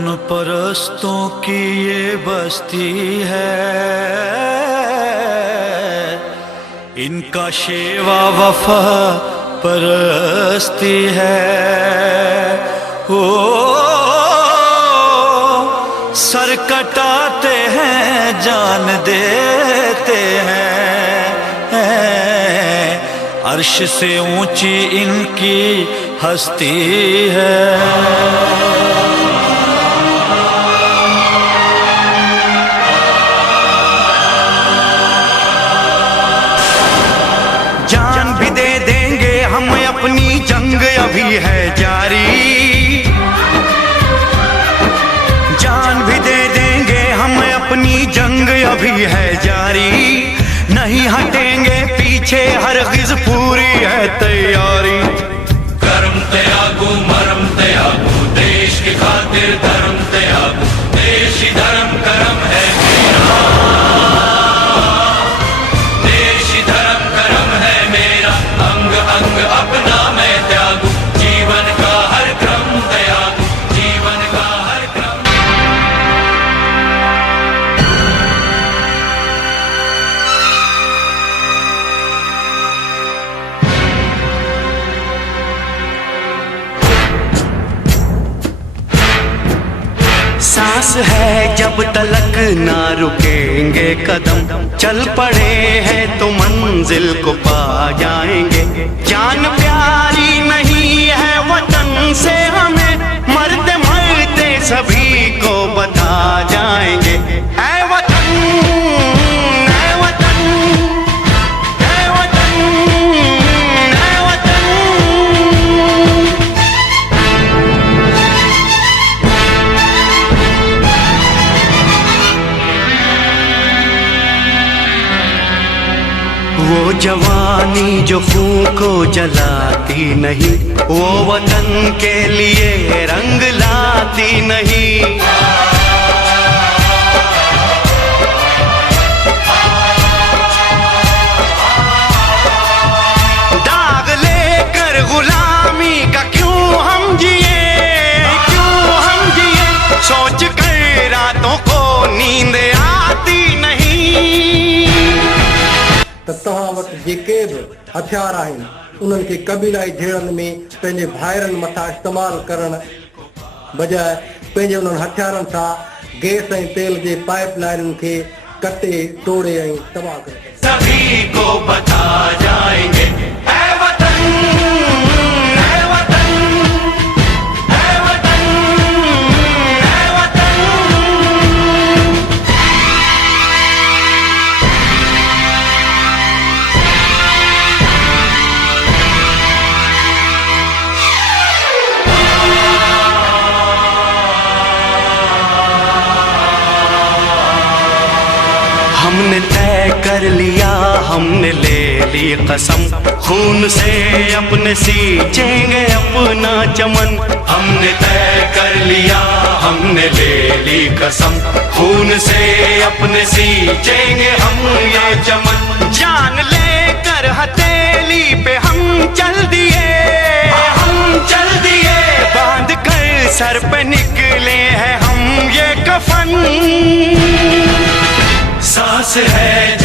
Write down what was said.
परस्तों की ये बस्ती है, इनका शेवा वफा परस्ती है। ओ सर कटाते हैं जान देते हैं, अर्श से ऊंची इनकी हस्ती है। अपनी जंग अभी है जारी, जान भी दे देंगे हम, अपनी जंग अभी है जारी। नहीं हटेंगे पीछे, हरगिज़ पूरी है तैयारी। कर्म त्यागो मरम त्यागो, देश की खातिर धर्म त्यागो, देश ही धर्म करम है मेरा, देश ही धर्म करम है मेरा। अंग अंग अपना मैं त्यागू, जीवन का हर क्रम त्यागू, जीवन का हर क्रम। सांस है जब तलक ना रुकेंगे कदम, चल पड़े हैं तो मंजिल को पा जाएंगे। जान प्यारी नहीं है वतन से हमें, मरते मरते सभी को बता जाएंगे। ऐ वतन, ऐ वतन, ऐ वतन, ऐ वतन। वो जवानी जो खून को जलाती नहीं, वो वतन के लिए रंग लाती नहीं। दाग लेकर गुलामी का क्यों हम जिए, क्यों हम जिए, सोच कर रातों को नींद आती नहीं। तव्हां वटि जेके बि हथियार आहिनि उन्हनि खे क़बीलाई झेड़नि में पंहिंजे भाइरनि मथां इस्तेमालु करण बजाए पंहिंजे उन्हनि हथियारनि सां गैस ऐं तेल जे पाइप लाइनुनि खे कटे तोड़े ऐं तबाह करे सभी को बता जाएंगे। ऐ वतन, ऐ वतन, ऐ वतन, ऐ वतन। हमने तय कर लिया, हमने ले ली कसम, खून से अपने सींचेंगे अपना चमन। हमने तय कर लिया, हमने ले ली कसम, खून से अपने सींचेंगे हम ये चमन। जान लेकर हथेली पे हम चल दिए, हम चल दिए, बांध कर सर पे निकले हैं हम ये कफन। सांस है